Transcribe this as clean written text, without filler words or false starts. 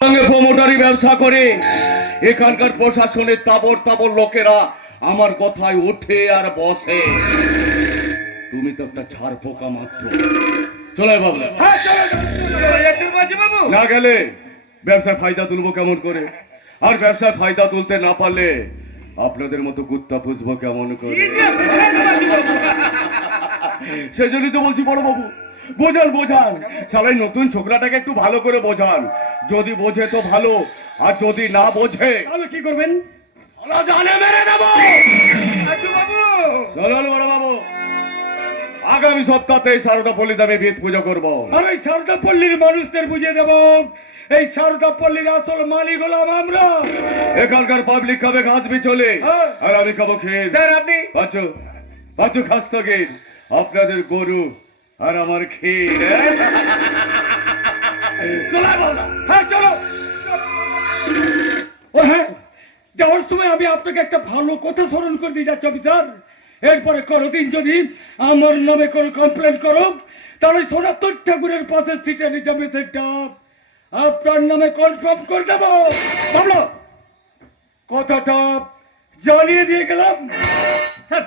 প্রমোটারি ব্যবসা করে এখানকার প্রশাসনের তাবর তাবর লোকেরা আমার কথায় ওঠে আর বসে। তুমি তো একটা ছাড় পোকা মাত্র। চলে বাবলা, না গেলে ব্যবসায় ফায়দা তুলবো কেমন করে? আর ব্যবসায় ফায়দা তুলতে না পারলে আপনাদের মতো কুত্তা পুষবো কেমন করে? সেজন্যই তো বলছি বড় বাবু, বোঝান বোঝান, সবাই নতুন ছোকরাটাকে একটু ভালো করে বোঝান। যদি বোঝে তো ভালো, আর যদি না বোঝে তাহলে কি করবেন? জানে মেরে দেবো। চলুন বড় বাবু, আগামী সপ্তাহে সারদা পল্লীতে আমি ভিত পুজো করবো। আর এই সারদা পল্লীর মানুষদের বুঝিয়ে দেব এই সারদা পল্লীর আসল মালিক হলাম আমরা। এখানকার পাবলিক খাবে ঘাস বিচলে, আর আমি খাবো খেয়ে। স্যার আপনি পাঁচু পাঁচু খাস থাকে আপনাদের গরু আর আমার ক্ষীর। চলে বাবলা। হ্যাঁ চলো। ও হ্যাঁ, যাওয়ার সময় আমি আপনাকে একটা ভালো কথা স্মরণ করে দিয়ে যাচ্ছি অফিসার। এরপরে কোনোদিন যদি আমার নামে কোনো কমপ্লেন করো, তাহলে সনাতন ঠাকুরের পাশের সিটের রিজার্ভেশনটা আপনার নামে কনফার্ম করে দেবো। ভাবলো কথাটা জানিয়ে দিয়ে গেলাম। স্যার